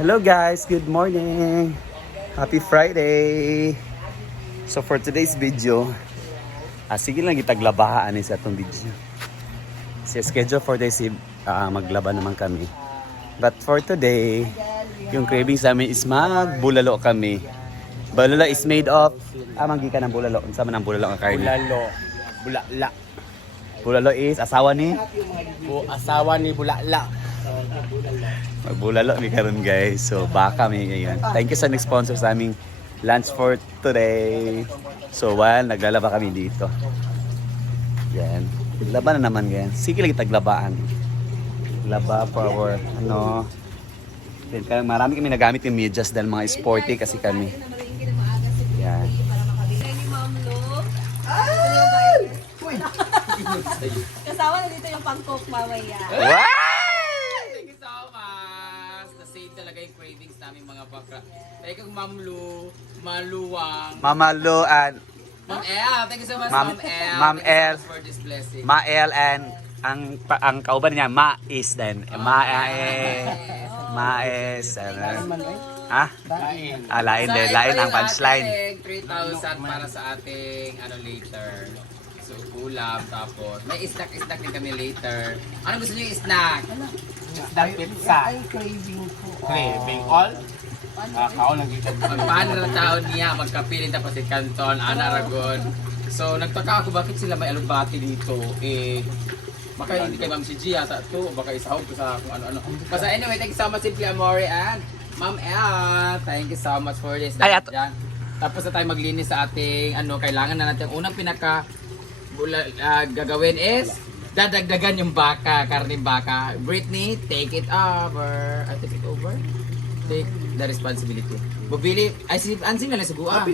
Hello guys, good morning. Happy Friday. So for today's video, sige lang itaglabahaan sa itong video. Kasi schedule for this maglaba naman kami. But for today, yung cravings namin is magbulalo kami. Bulalo is made of, manggi ka ng bulalo. Unsa man ang bulalo ang karne? Bulala. Bulalo is asawa ni? Asawa ni Bulala. Magbulalo mi karon guys. So baka mi ngayon. Thank you sa nag-sponsor sa aming lunch for today. So while naglalaba kami dito. Yan. Laba na naman guys. Sige lagi taglabaan. Laba for our Then marami kami nagamit yung medyas dahil mga sporty kasi kami. Yan. Kasama na dito yung pang-coke mamaya. Wow! Thank you so much. Na-save talaga yung cravings namin mga bakla. Thank you Ma'am Lu, Maluwang. Mama Lo and Ma'am El, thank you so much Ma'am- Ma'am El. Ma'am Thank you so El. much for this blessing. Mael and ang kauban niya Mais din. Mais. Ha? Lain din. Lain ang punchline. 3,000 para sa ating later. So ulam tapos may snack din kami later. Ano gusto niyo yung snack? Snack pizza. Ay, craving ko. Craving all? Kao lang dito. Paano na taon niya magkapiling tapos si Canton, Ana Aragon. So nagtaka ako bakit sila may alubati dito. Baka hindi kay Ma'am si Gia sa to, baka isahog ko sa kung ano-ano. Basta anyway, thank you so much Simply Amore and Ma'am El. Thank you so much for this. Ay, Yan. Tapos na tayo maglinis sa ating kailangan na natin. Unang gagawin is dadagdagan yung baka, karning baka. Britney, take it over. Take it over? Take the responsibility. Bubili, si Ansing na lang sa guwa.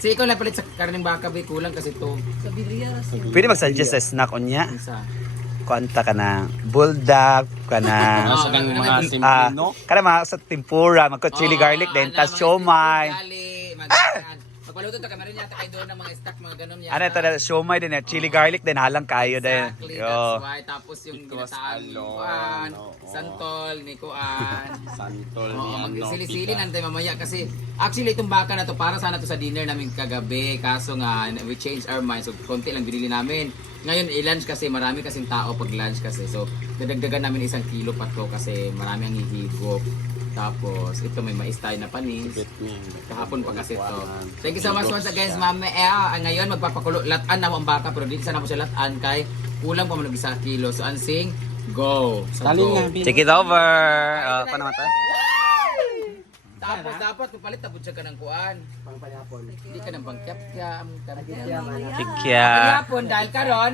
Si ikaw lang palit sa karning baka, be, kulang kasi to. Sa Bidria, Pwede mag-suggest sa snack on niya. Isa. Kuanta ka na bulldog, ka na mga simple, kana mga sa tempura, magko-chili garlic din, tas siomay. Magpaluto to kami rin yata kayo doon ng mga stock, mga ganun yata. Ano ito na siomay din, chili garlic din, halang kayo din. Exactly, Yo. that's why. Tapos yung ginataan ni Kuan, Santol, ni Kuan. Santol Sili-sili natin mamaya kasi actually itong baka na to para sana to sa dinner namin kagabi. Kaso nga, we changed our mind. So, konti lang binili namin. Ngayon, i-lunch kasi, marami kasing tao pag lunch kasi. So, dadagdagan namin 1 kilo pa to kasi marami ang hihigop. Tapos, ito may mais tayo na panis. Kahapon pa kasi to. Thank you so much once again, Ma'am ngayon, magpapakulo. Latan na mo ang baka, pero dito sana mo siya latan kay kulang pa mo ng 1 kilo. So, Ansing, go! So, go! Take it over. Pa naman tayo. Tapos, dapat pupalit tapos siya ka ng kuan. Hindi ka nang bangkyap-kyam. Kikya. Pagkapon, dahil karon,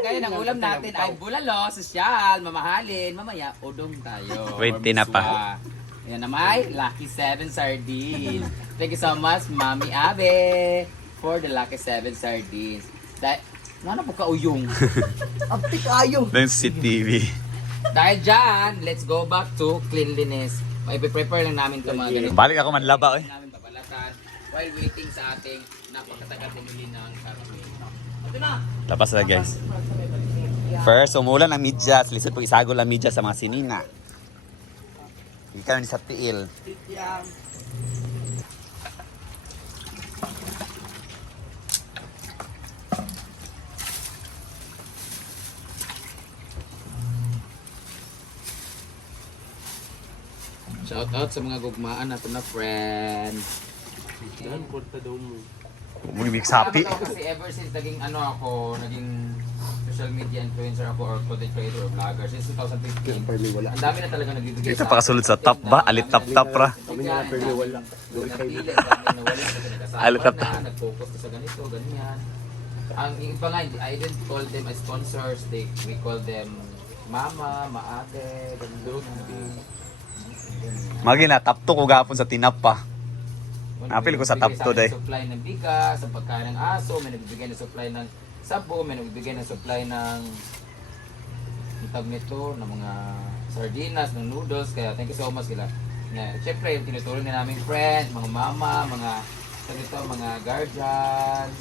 dahil ng ulam natin ay bulalo, sosyal, mamahalin, mamaya, udong tayo. Wait, tinapa. Yan na may Lucky 7 Sardines. Thank you so much, Mami Abe, for the Lucky 7 Sardines. Dahil, ano po kauyong? Aptik ayo. Then si TV. Dahil dyan, let's go back to cleanliness. May-prepare lang namin ito mga ganito. Balik ako manlaba, oy. Namin babalatan while waiting sa ating napakatagal bumili ng karne. Ito na! Lapas na guys. First, umulan ang medyas. Lisod po isagol ang medyas sa mga sinina. Ikaw ni sa tiil. Shout out sa mga gugmaan natin na friend. Dan porta daw mo. Mumimik sapi. Kasi ever since naging naging social media influencer ako or content creator or vlogger since 2015. Wala. Ang dami na talaga nagbibigay Ito pa kasulod sa top ba? Alit top ra. Kami nga pero wala. Alit top. Nag-focus ka sa ganito, ganyan. Ang iba nga, I didn't call them as sponsors. We call them mama, maate, ganun. Magi na top 2 ko gapon sa tinap pa. Napil ko sa top 2 day. Supply ng bigas, sa pagkain ng aso, may nagbibigay ng supply ng sabo, may nagbibigay ng supply ng tawag nito, ng mga sardinas, ng noodles. Kaya thank you so much sila. Siyempre, yung tinutulong na naming friends, mga mama, mga mga guardians.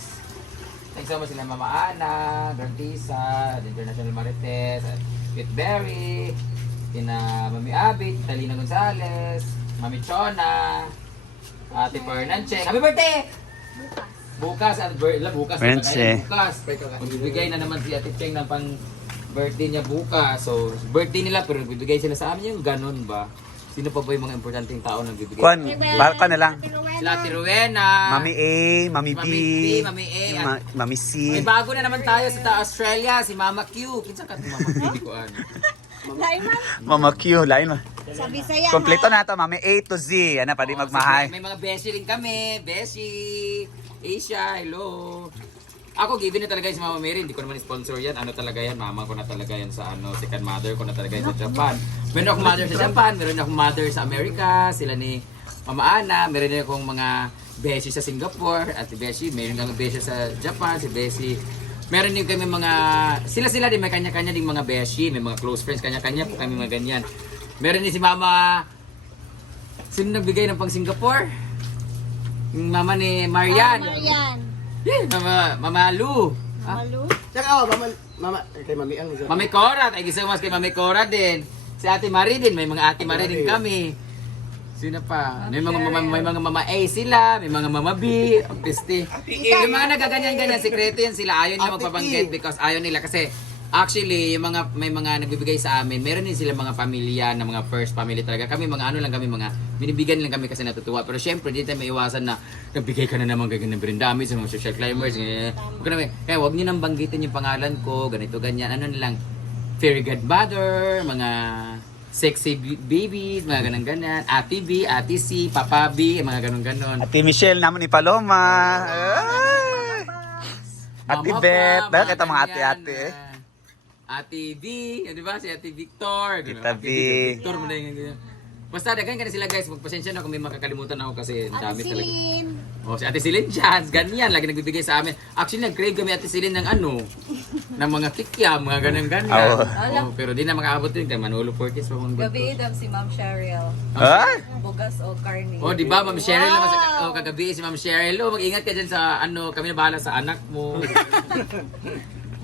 Thank you so much sila Mama Ana, Gartisa, International Marites, Pitberry, kina Mami Abit, Talina Gonzales, Mami Chona, Ate Fernanche. Happy birthday! Bukas at bukas. Wednesday. Bukas. Magbibigay na naman si Ate Cheng ng pang birthday niya bukas. So, birthday nila pero bibigay sila sa amin yung ganun ba? Sino pa ba yung mga importanteng tao na bibigay? Kwan, baka na lang. Sila Ate Rowena, Mami A, Mami B, Mami A, Mami C. may bago na naman tayo sa Australia, si Mama Q. Kinsa ka si Mama Q? Hindi ko ano. Lain man. Mama Q, lain mo. Sa Bisaya. Kompleto na to, Mami A to Z. Ano, pwede magmahay. May mga beshi rin kami. Beshi, Asia, hello. Ako, given na talaga si Mama Mary. Hindi ko naman sponsor yan. Ano talaga yan? Mama ko na talaga yan sa ano, second mother ko na talaga yan sa Japan. Meron akong mother sa Japan. Meron akong mother sa Amerika. Sila ni Mama Ana. Meron din akong mga beshi sa Singapore. At si Beshi, meron akong beshi sa Japan. Si Beshi. Meron din kami mga, sila din may kanya-kanya din mga beshi. May mga close friends. Kanya-kanya po kami mga ganyan. Meron din si Mama, sino nagbigay ng pang Singapore? Yung mama ni Marian. Marian. Yeah, Mama Lu. Malu. Tsaka mama, kay mami ang Mami Cora. Thank you so much kay Mami Cora din. Si Ate Marie din. May mga Ate Marie din kami. Sino pa? May mga Mama A sila. May mga Mama B. Ang piste. Yung mga nagaganyan-ganyan, sekreto yan sila. Ayaw nila magpabanggit because ayaw nila kasi actually, yung mga may mga nagbibigay sa amin, meron din sila mga pamilya na mga first family talaga. Kami mga ano lang kami, mga binibigyan lang kami kasi natutuwa. Pero syempre, di tayo maiwasan na nagbigay ka na naman ganyan ng brindami sa mga social climbers. Kaya huwag niyo nang banggitin yung pangalan ko, ganito, ganyan. Ano na lang, fairy godmother, mga sexy babies, mga ganun-ganan. Ate B, Ate C, Papa B, mga ganun-ganon. Ate Michelle naman ni Paloma. Ate Beth. Dahil kita mga ate-ate eh. Ate B, di ba? Si Ate Victor. Tita B. Victor mo na yung ganyan. Basta, dagan ka na sila guys. Magpasensya na kung may makakalimutan ako kasi ang Ate dami talaga. Celine. Oh, si Ate Celine Chance, ganyan. Lagi nagbibigay sa amin. Actually, nag-crave kami Ate Celine ng ano, ng mga kikiam, mga ganun-ganun. Oh, pero di na makaabot yun. Kaya Manolo Fortis pa mga Gabi idam si Ma'am Cheryl. Ay! Bugas o karne. Oh, di ba, Ma'am Cheryl naman sa kagabi si Ma'am Cheryl. Oh, mag-ingat ka dyan sa ano, kami na bahala sa anak mo.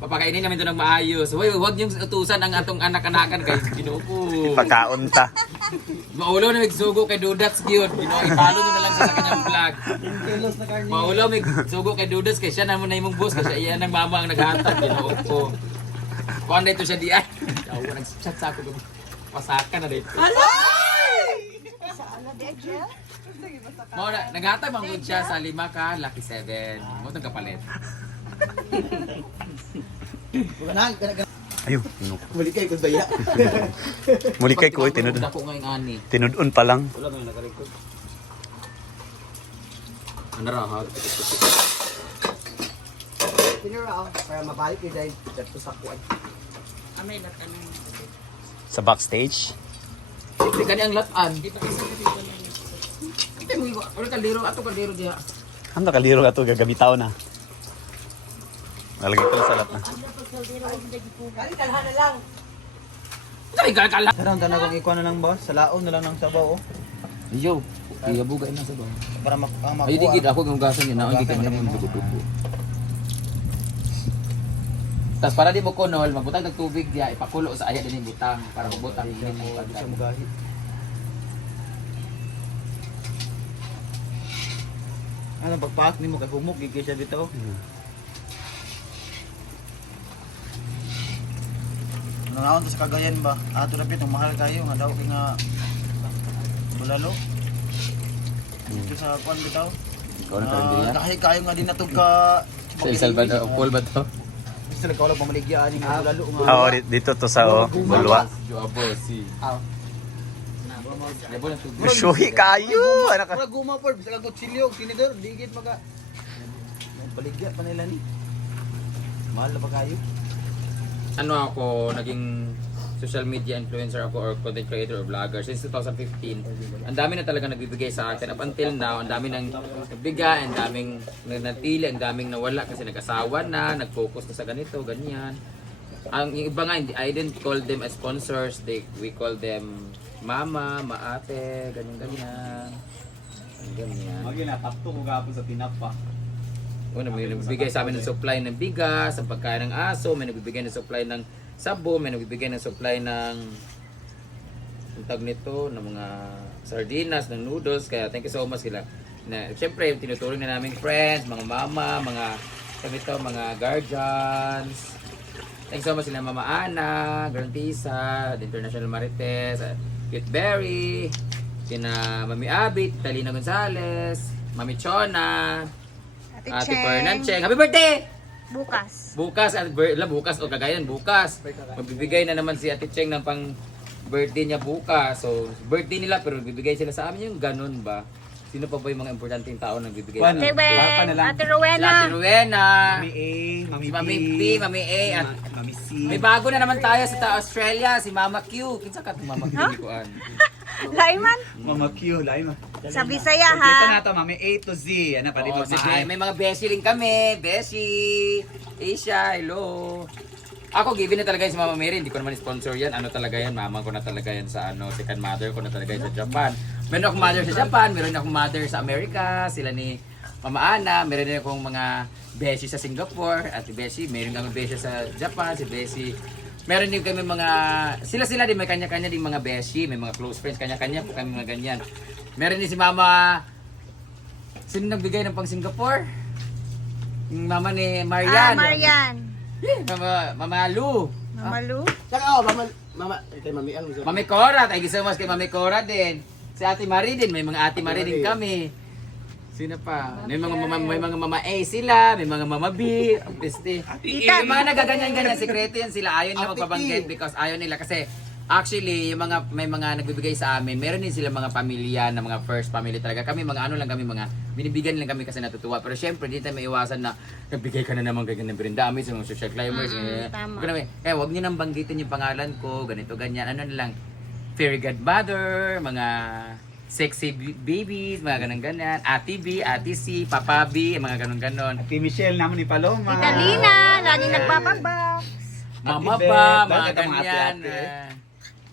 Papakainin namin ito ng maayos. Huwag niyong utusan ang atong anak-anakan kay Ginoo ko. Pagkaunta. Maulo na magsugo kay Dudats gyud. Ipalo niyo na lang siya sa kanyang vlog. Maulo magsugo kay Dudats kay siya naman na imong boss kasi iyan ang mama ang naghatag Ginoo ko. Kuan dito siya di ay. Tawo nag-chat sa ako. Pasakan na dito. Mo naghatag man gud siya sa 5 ka lucky 7. Mo tong kapalit. Ayun. Muli kay kun daya. Muli kay ko, tinud. Dako ngayong ani. Tinudun pa lang. Wala may nakarecord. Ano ra ha? Pinura para mabalik kay dai dito sa kuan. Sa backstage. Hindi kani ang latan. Kita mo iwa. Ora kaliro ato kaliro diha. Ang nakaliro ka to, gagamitaw na. Nalagay ko na sa lahat na. Ay gagala. Sarang tanah kung ikuha na lang ba? Sa laon na lang ng sabaw, oh. Yo, iya buga na sa ba. Para makuha. Ay digid ako kung gasan niya na hindi ka man mo dugo-dugo. Tas para di mo kunol, magbutang ng tubig diya, ipakulo sa aya din butang para mabutang init ng Sa pagkain. magahi. Ano, pagpaak ni mo kay humok, gigay siya dito. Nangaon to sa Cagayan ba? Ato na pitong mahal kayo, nga daw kay nga bulalo. Dito sa kuan bitaw. Ikaw na karon diya. Dahil kayo nga din natog ka Sa El Salvador, Paul ba to? Gusto lang kaulang pamaligyaan yung bulalo nga. Oo, dito to sa Bulwa. Yo abo si. Lebo na tubig. Suhi kayo! Ano ka? Mura guma po, bisa lang kutsilyo, tinidor, digit maka. Baligya pa nila ni. Mahal na ba kayo? Ano ako, naging social media influencer ako or content creator or vlogger since 2015. Ang dami na talaga nagbibigay sa akin. Up until now, ang dami nang nagbigay, ang daming nanatili, ang daming nawala kasi nag-asawa na, nag-focus na sa ganito, ganyan. Ang iba nga, I didn't call them as sponsors, we call them mama, maate, ganyan-ganyan. Ganyan. Tapto ko gapon sa tinapa. May nagbibigay sa amin ng supply ng bigas, ng pagkain ng aso, may nagbibigay ng supply ng sabo, may nagbibigay ng supply ng ang tag nito ng mga sardinas, ng noodles. Kaya thank you so much sila. Na syempre tinuturing na naming friends, mga mama, mga mga guardians. Thank you so much sila Mama Ana, Grantisa, the International Marites, Cute Berry, sina Mami Abit, Talina Gonzales, Mami Chona, Ate Fernan Cheng. Happy birthday! Bukas. Bukas, bukas o kagayan, bukas. Magbibigay na naman si Ate Cheng ng pang birthday niya bukas. So, birthday nila pero bibigay sila sa amin yung ganun ba? Sino pa ba yung mga importanteng tao nang bibigay sa Ate amin? Ben, Ate Sila Ate Rowena. Rowena, Mami A, Mami si Mami B, B, Mami A, at Mami C. may bago na naman tayo sa Australia, si Mama Q. Kinsa ka Mama Q ni Kuan? Laiman. Mama Q, Laima. Sa Bisaya Kompleto ha. na to, Mami A to Z. Ano pa rin Oo, magmahal? may mga beshi rin kami. Beshi, Asia, hello. Ako, given na talaga yun si Mama Mary. Hindi ko naman sponsor yan. Ano talaga yan? Mama ko na talaga yan sa second mother ko na talaga yan sa Japan. Meron akong mother sa Japan. Meron akong mother sa Amerika. Sila ni Mama Ana. Meron din akong mga beshi sa Singapore. At si Beshi, meron kami beshi sa Japan. Si Beshi. Meron din kami mga... Sila din may kanya-kanya din mga beshi. May mga close friends. Kanya-kanya po kami mga ganyan. Meron din si Mama... Sino nagbigay ng pang Singapore? Yung mama ni Marian. Marian. Mama Lu. Mama Lu. Saka mama, kay Mami Ang. Mami Cora. Thank you so much kay Mami Cora din. Si Ate Marie din. May mga Ate Marie din kami. Sino pa? May mga mama A sila. May mga mama B. Piste. Yung mga nagaganyan-ganyan. Sekreto yan sila. Ayaw nila magpabanggit because ayaw nila. Kasi actually, yung mga, may mga nagbibigay sa amin, meron din sila mga pamilya na mga first family talaga. Kami mga ano lang kami, mga binibigyan lang kami kasi natutuwa. Pero syempre, hindi tayo maiwasan na nagbigay ka na naman ganyan ng brindami sa mga social climbers. tama. Huwag niyo nang banggitin yung pangalan ko, ganito, ganyan. Ano na lang, fairy godmother, mga sexy babies, mga ganun-ganyan. Ate B, Ate C, Papa B, mga ganun-ganon. Ate Michelle naman ni Paloma. Tita Lina, laging nagpapabox. Mama Ate ba, Beth, mga bakit ang ganyan. ate-ate?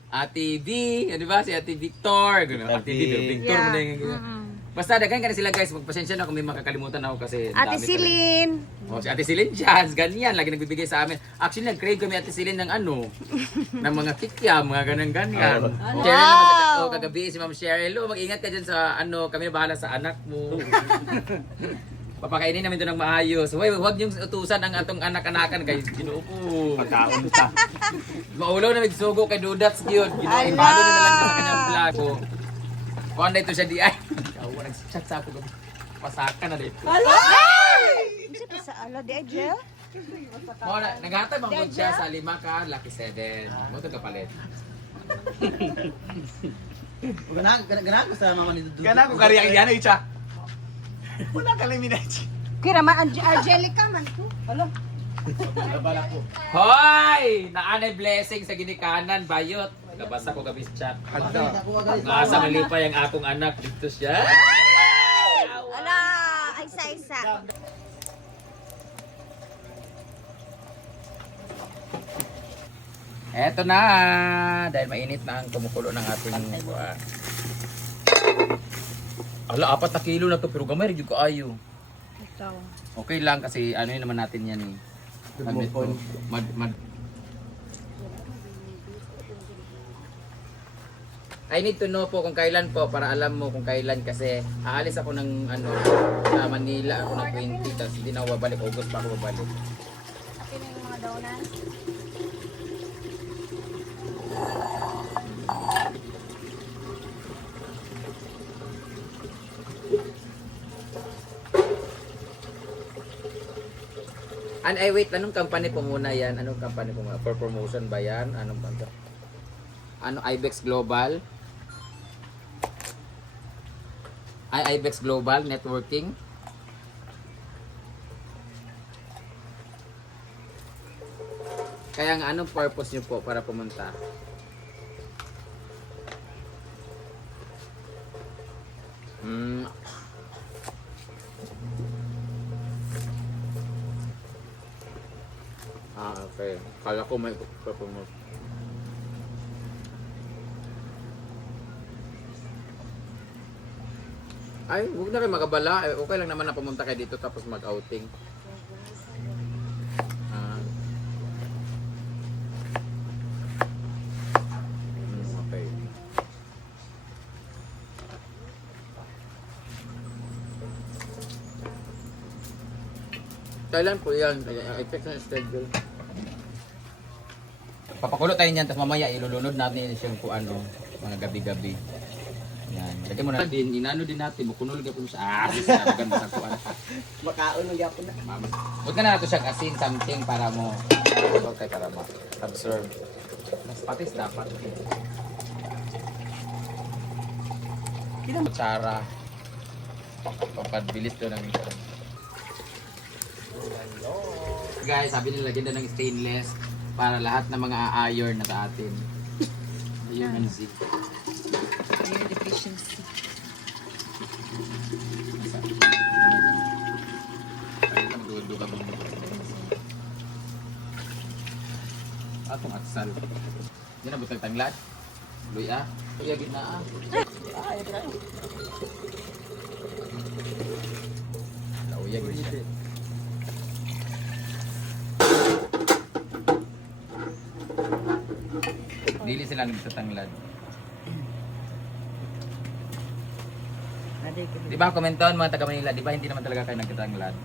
Ate B, di ba? Si Ate Victor. Ganun, Ate B, pero Victor mo na yung... Basta dagan ka na sila guys, magpasensya na kung may makakalimutan ako kasi... ang Ate dami Celine. talaga. Oh, si Ate Celine Jans, ganyan. Lagi nagbibigay sa amin. Actually, nag-crave kami Ate Celine ng ano, ng mga kikyam, mga ganyan-ganyan. Wow! Cheryl naman, oh, kagabi si Ma'am Cheryl, oh, mag-ingat ka dyan sa ano, kami bahala sa anak mo. Papakainin namin ito ng maayos. Huwag niyong utusan ang atong anak-anakan kay Ginoo po. Pagkaon ta. Maulaw na nagsugo kay Dudats yun. Ibalo na lang sa kanyang vlog ko. Kung ito siya di ay. Ikaw, nag-chat sa ako. Pasaka na dito. Isa pa sa ala di Angel. Naghatag bang siya sa 5 ka, lucky 7. Mo ito kapalit. Ganahan ko sa mama ni Dudu. Kana ko kariya yan Icha. Wala ka lang minachi. Kira man Angelica man ko. Hala. Hoy! Naanay blessing sa ginikanan, bayot. Nabasa ko gabi sa chat. Nasa malipay ang akong anak. Dito siya. Ala, isa-isa. Eto na. Dahil mainit na ang kumukulo ng ating buwan. Ala, 4 na kilo na to pero gamay rin yung kaayo. Okay lang kasi ano yun naman natin yan eh. I need to know po kung kailan po para alam mo kung kailan kasi aalis ako ng ano sa Manila ako ng 20 tapos hindi na ako babalik, August pa ako babalik. Okay na yung mga daunan. Ay wait, anong company po muna yan? Anong company po muna? For promotion ba yan? Anong banda? Ano, Ibex Global? Ibex Global Networking? Kaya nga, anong purpose nyo po para pumunta? Okay. Kala ko may promote. Ay, huwag na kayo magabala. Okay lang naman na pumunta kayo dito tapos mag-outing. Okay. Kailan po yan? I-check sa schedule. Papakulo tayo niyan, tapos mamaya ilulunod natin siyang kung ano, mga gabi-gabi. Yan. Lagyan mo na din, inano din natin, mukunol ka po sa aris na maganda sa kuan. Makaon ng yapon na. Huwag ka na nato siya asin something para mo, okay, para ma-absorb. Mas patis dapat. Kutsara. Pagpabilis doon ng guys, sabi nila lagyan na ng stainless para lahat ng mga iron na sa atin. Ayun ang zip. Iron deficiency. Atong atsal. Yan ang butang tanglat. Luya. Luya gina. Luya gina. Dili sila nagtatanglad. Di ba komenton mga taga Manila, di ba hindi naman talaga kayo nagtatanglad?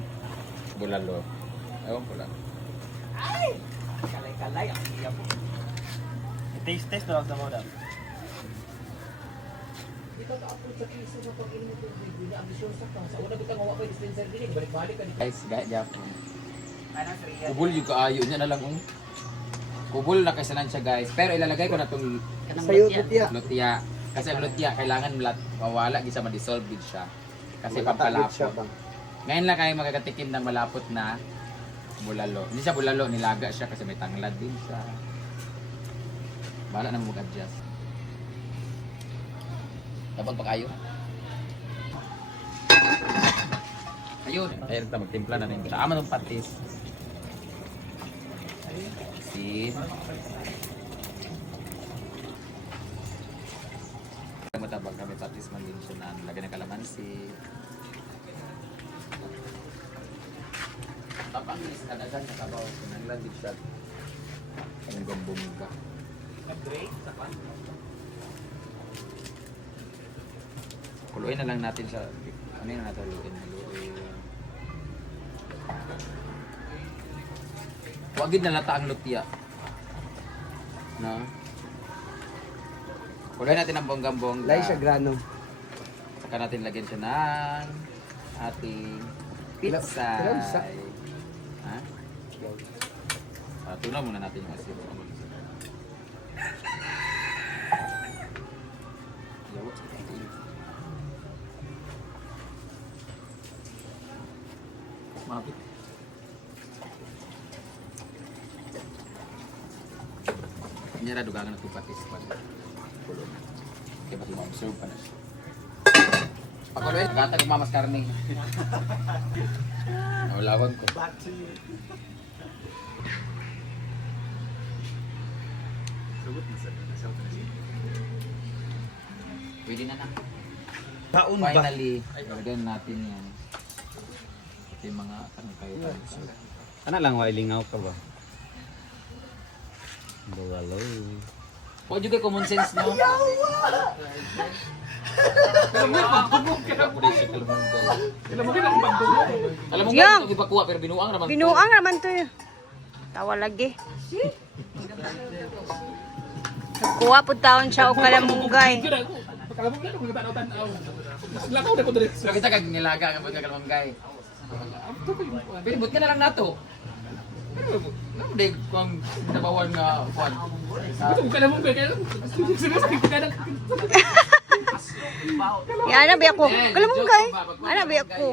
Bulalo. Ewan ko lang. Kalay-kalay ang iya po. Taste na lang sa moda. Guys, gaya Japon. Kubul yung kaayo niya na lang. Kubul na kaysa siya guys. Pero ilalagay ko na itong Sayo lutya. lutya. Kasi ang lutya, kailangan mawala gisa ma-dissolve din siya. Kasi pampalapot. Ngayon lang kayo magkakatikim ng malapot na bulalo. Hindi siya bulalo, nilaga siya kasi may tanglad din siya. Bahala na mag-adjust. Dapat pa kayo. Ayun. Ayun, magtimpla na rin siya. Ama ng patis. Sin. Matabang kami patis man din siya na lagyan ng kalamansi. Tapang is kadagan sa kabaw. Sinanglan din siya. Ang gambong ka. Kuluin na lang natin sa ano yung natin lutuin. Huwag na lata ang lutya. No? Kuluin natin ang bonggang-bongga. Lay siya grano. Saka natin lagyan siya ng ating pizza. Ha? Tunaw muna natin yung asin. Mabit. Ini ra dugangan ng patis pa. Kulo. Kaya ba ma-observe pa na siya. Pakuloy, gata ng mamas karne. Nawalawan ko. Pwede na na. Baon ba? Finally, lagyan natin yan. Ito yung mga kayo. Ano lang, wailingaw ka ba? Bulalo. Huwag juga common sense, no? Alam mo Yang! ba, ipakuha pero binuang naman. Binuang naman to yun. Tawa lagi. Kuha po taon siya o kalamunggay. So kita kag nilaga kapag kakalamangay. Pero but ka na lang nato. Pero hindi kung nabawan nga kwan. Yan na biyak ko. Kalamunggay. Ano biyak ko.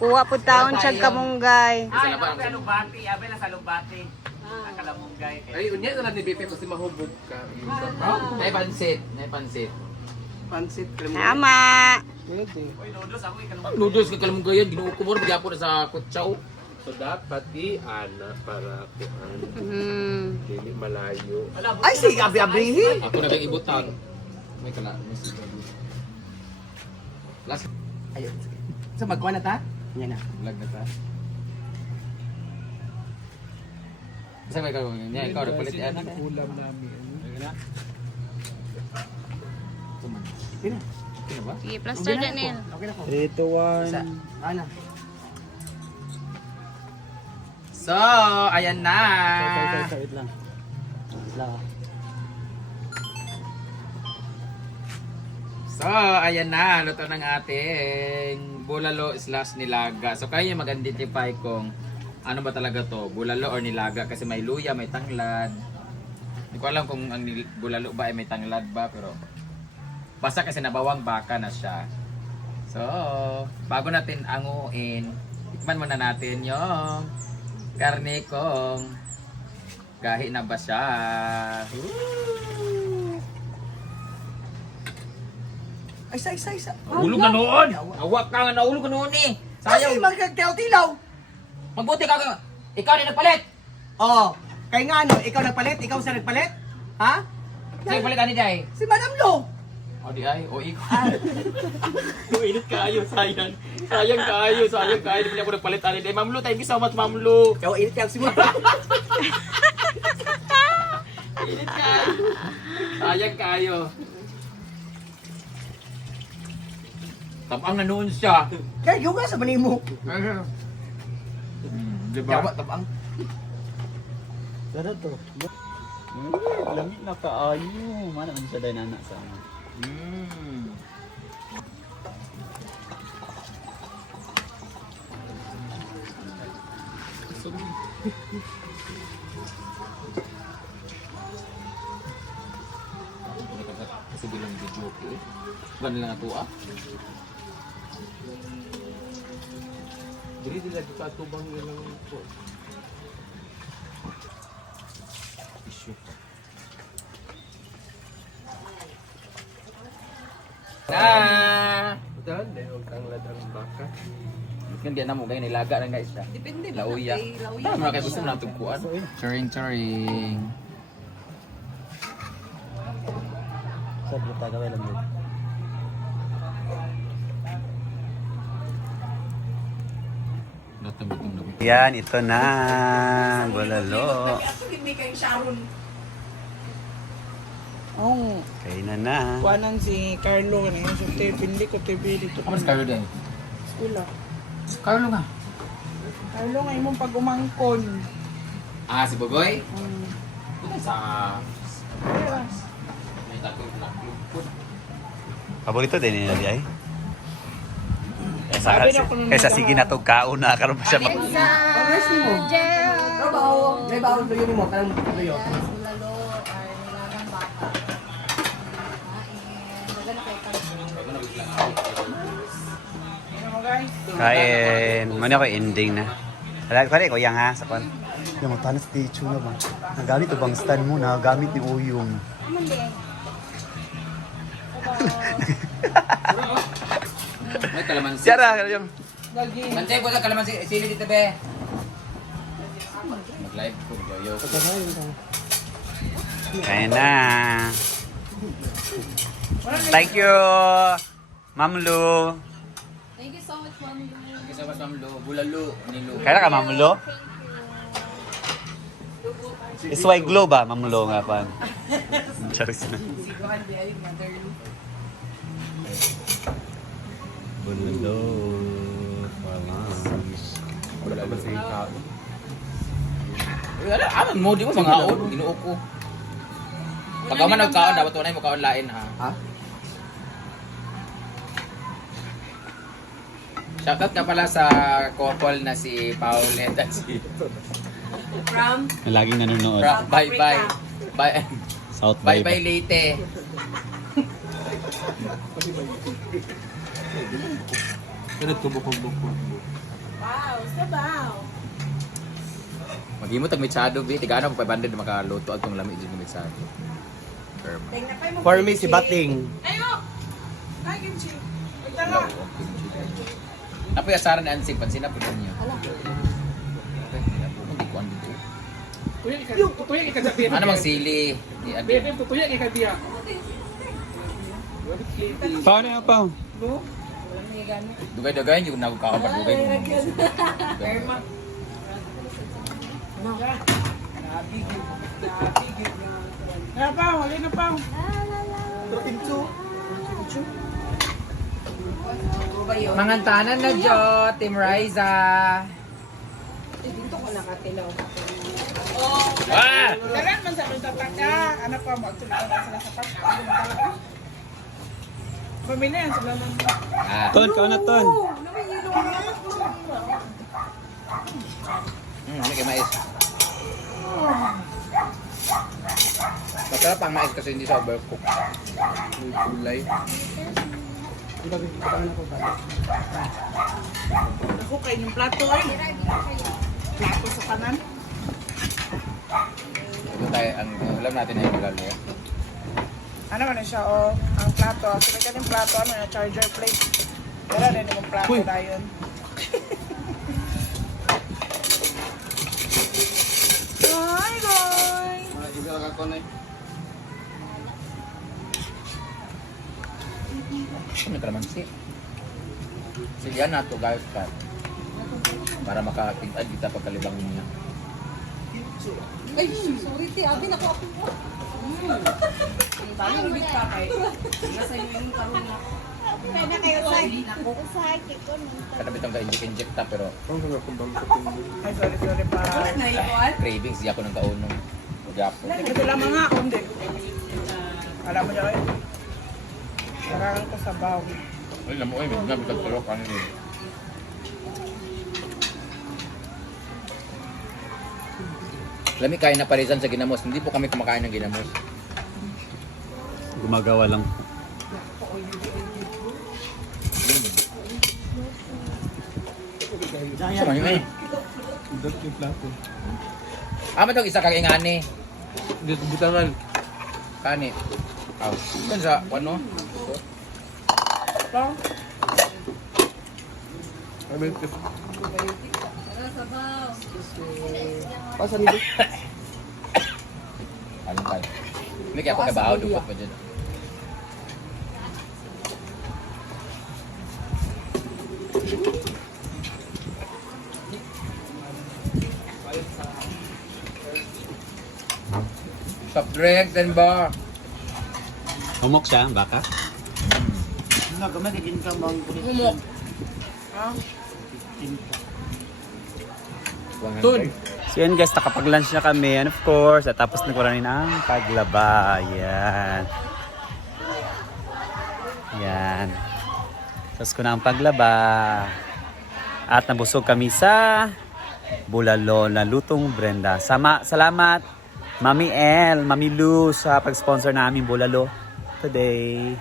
Kuha po taon siya kamunggay. Ay, unya na ni BP kasi mahubog ka. Nay pansit, Pansit, Tama. Ang noodles kag kalamunggay yan, ginuuko mo gyapon sa kutsaw. So dapat ana para kuan dili malayo. Ay, sige, abi-abihin. Ako na bang ibutan. May kala, may siguro. Last Ayun. So, magkuha na ta? Yan na. vlog na ta. Basta may gagawin niya, ikaw nagpalit yan. Ulam namin. Ito na ba? Sige, plaster na nil. Okay na ko. 3, 2, 1. Ano? So, ayan na. Wait lang. So, ayan na. Luto ng ating bulalo / nilaga. So, kayo yung mag-identify kung ano ba talaga to, bulalo or nilaga. Kasi may luya, may tanglad. Hindi ko alam kung ang bulalo ba ay may tanglad ba, pero basta kasi nabawang baka na siya. So, bago natin anguin, tikman muna natin yung karne kong gahi na ba siya. Ay, isa. Nahulog na noon! Hawak ka nga, nahulog ka noon eh! Kasi Sayang! magkagtilaw-tilaw. Magbuti ka ka! Ikaw din nagpalit! Oo. Kaya nga ano, ikaw nagpalit? Ikaw sa nagpalit? Ha? Sa'yo palit ani day? Si Madam Lo. O di ay, o ikaw. Init kayo, sayang. Sayang kayo. Di pala ako nagpalit ani day. Ma'am Lu, thank you so much, Ma'am Lu. Ikaw, init ka si Madam. Init kayo. Sayang kayo. Tabang na noon siya. Kaya yung nga sa mani mo. Diba? Yawa, tabang. Tara to. Lamig na kaayo. Mana man siya dahil anak sa ama. Kasi bilang video ko eh. Ganun lang ako ah. Dili lagi ka tubang ilang po. Issue. Betul, dehog ang ladang baka. Kan dia namo gay nilaga lang guys siya. Depende ba? Lauya. Tama kay gusto na tugkuan. Charing. Sabi tayo kaway lang dito. Yan, ito na. Bulalo. Hindi kayong Sharon. Oh, Kainan na. Kuanan si Carlo kanina sa Pindi ko TV dito. Kamu Carlo din? Skula. Carlo nga. Carlo nga imong pag umangkon. Ah, si Bogoy? Um, Sa may takot na club. Paborito din nila di ay. Sabi na ko nung Kaysa sige na to kauna karon pa siya. Pag-rest ni mo. Trabaho. May bawal ba yun mo? Kanang tuyo. bulalo or nilagang baka. Kain. Maganda ano mo guys? Kain. Muna ko ending na. Pare ko yang ha sa kon. Yung mga tanas teacher na ba? Nagamit to bang stand mo na gamit ni Uyong. May kalamansi. Siara yung Lagi. Nante ko sa kalamansi. Sili dito be. Mag-live ko. Yo. kain na. Thank you, Ma'am Lu. Thank you so much, Ma'am. Kasi mas Ma'am Lu, bulalo, nilo. Kaya ka Ma'am Lu? Isway glow ba, Ma'am Lu nga pan? Charis na. Bulalo. Wala ba sa kao? Wala, aman mo di mo mga aon, ginuo ko. Pag man nagkaon dapat tunay mo kaon lain ha. Ha? Shoutout ka pala sa couple na si Paulette at si Laging nanonood. Bye. South Bye Bay. Leyte. Wow, sabaw. Maghimo tag mitsado bi, tigana ko 500 makaluto atong lami jud ng mitsado. For me, si Bating. Ayo. Kagin si. Tara. Napoy asaran na ansig pansin na pud niya. Hindi ko ando. Tutuya ka sa Ano mang sili? Di adi. Bebe, tutuya ka diya. Paano nga pa? Dugay-dugay yung nagkakaon pa dugay. Na pa, wala na pa. Mangantanan na Jo, Team Riza. Ah! Dalan man sa mga tataka. Ano pa, magtulungan na sila sa pagkakas. Pamilya yan sila ng... Ton, ka na ton. May kay mais. Masarap ang mais kasi hindi siya overcook. May kulay. Ako kayo yung plato ay. Plato sa kanan. Ito tayo, ang alam natin na yung bulalo. Ano man siya o, ang plato. Sila ka yung plato, ano yung charger plate. Pero rin yung plato na yun. Hi guys! May kalamansi. Sige na to guys ka. Para makakita kita pagkalibang niya. Kada bitong ka-inject ta pero Ay, sorry pa. cravings di ako ng kaunong. Gapo. Hindi ko lang mga kundi. Alam mo niya kayo. Marangan ko sa baw. Ay, lamo ay, may gamit ang tulok ano yun. Lami kain na parisan sa ginamos. Hindi po kami kumakain ng ginamos. Gumagawa lang. Sama yun eh. Matong isa kang ingani. Dito bitangan. Kani. Aw. Kan sa ano? Pasan nito. Alam tayo. Hindi kaya ako nabahaw dupot pa dyan. Soft drinks and bar. Humok siya, baka. Nga, gamay kagin ka bang Humok. Tun. So yan guys, nakapag-lunch na kami. And of course, at tapos nagkaroon rin ang paglaba. Yan. Yan. Tapos ko na ang paglaba. At nabusog kami sa bulalo na lutong Brenda. Salamat Mami El, Mami Lu sa pag-sponsor namin bulalo today.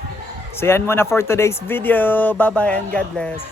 So yan muna for today's video. Bye-bye and God bless.